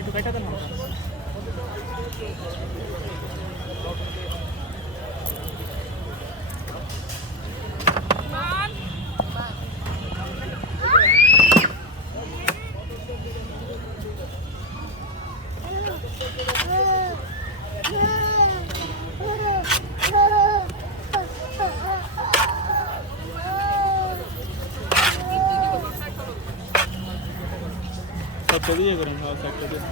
ఇటు కట్టదన్నా একটু দিয়ে করেন হ্যাঁ সাইডটা দিয়ে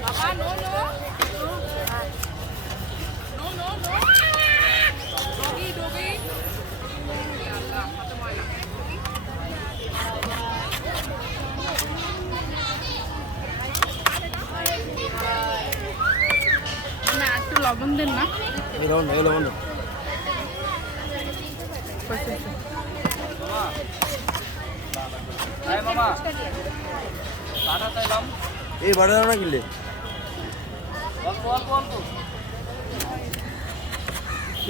বাবা no no no no no doggy doggy Allah হাতে ময়লা না। একটু লবণ দেন না এলো না এই বাড়ি না কিনলে।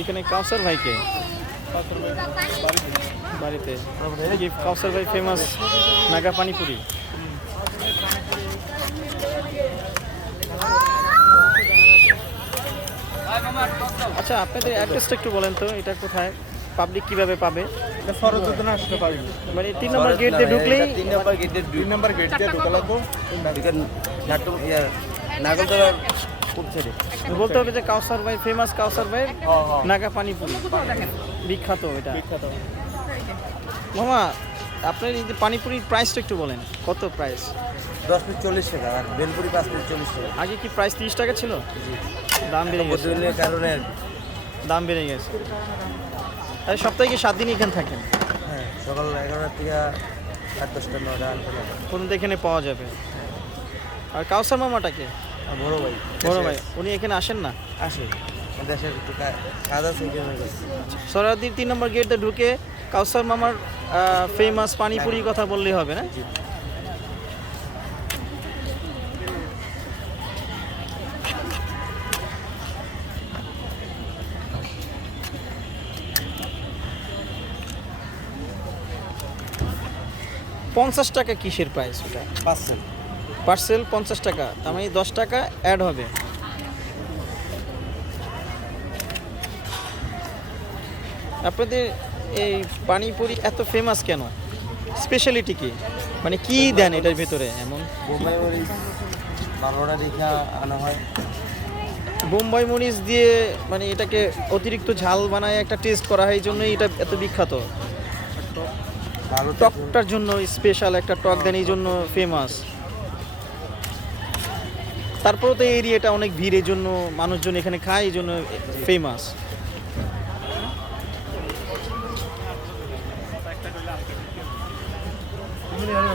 এখানে কাউসার ভাইকে। বাড়িতে। কাউসার ভাই ফেমাস নাগা পানিপুরি। আচ্ছা আপনাদের অ্যাড্রেসটা একটু বলেন তো এটা কোথায়? পাবলিক কীভাবে পাবে? সরজতনা আসতে পারবি মানে তিন নম্বর গেট দিয়ে ঢুকলেই তিন নম্বর দুই নাম্বার গেট দিয়ে ঢোকা লাগবো। এখানে নাটক নাগলতলার উঠছে রে বলতে হবে যে কাউসার ভাই ফেমাস কাউসার ভাই হ্যাঁ হ্যাঁ। নাগা পানিপুরি। বিখ্যাত এটা। বিখ্যাত। মামা আপনার এই যে পানিপুরির প্রাইসটা একটু বলেন। কত প্রাইস দশ পিস চল্লিশ টাকা আর বেলপুরি পাঁচ পিস চল্লিশ টাকা। আগে কি প্রাইস তিরিশ টাকা ছিল? দাম বেড়ে গেছে। কারণে দাম বেড়ে গেছে। আর সপ্তাহে কি সাত দিন এখানে থাকেন? হ্যাঁ সকাল এগারোটার থেকে সাত দশটা নটা কোন এখানে পাওয়া যাবে? আর কাউসার মামাটাকে বড় ভাই। বড় ভাই উনি এখানে আসেন না? আসে। দেশের একটু কাজ আছে। সরাদির তিন নম্বর গেটে ঢুকে কাউসার মামার ফেমাস পানিপুরির কথা বললেই হবে না? পঞ্চাশ টাকা কিসের প্রাইস ওটা? পার্সেল পার্সেল পঞ্চাশ টাকা তার মানে দশ টাকা অ্যাড হবে। আপনাদের এই পানিপুরি এত ফেমাস কেন? স্পেশালিটি কি? মানে কি দেন এটার ভিতরে? এমন? বোম্বাই মরিচ বারোটা দেখে আনা হয়। বোম্বাই মরিচ দিয়ে মানে এটাকে অতিরিক্ত ঝাল বানায় একটা টেস্ট করা হয় এই জন্যই এটা এত বিখ্যাত। টকটার জন্য স্পেশাল একটা টক দেন এই জন্য ফেমাস তারপরেও তো এরিয়াটা অনেক ভিড় এই জন্য মানুষজন এখানে খায় এই জন্য ফেমাস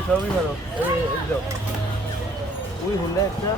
সবই ভালো। এই এই দাও ওই হলে একটা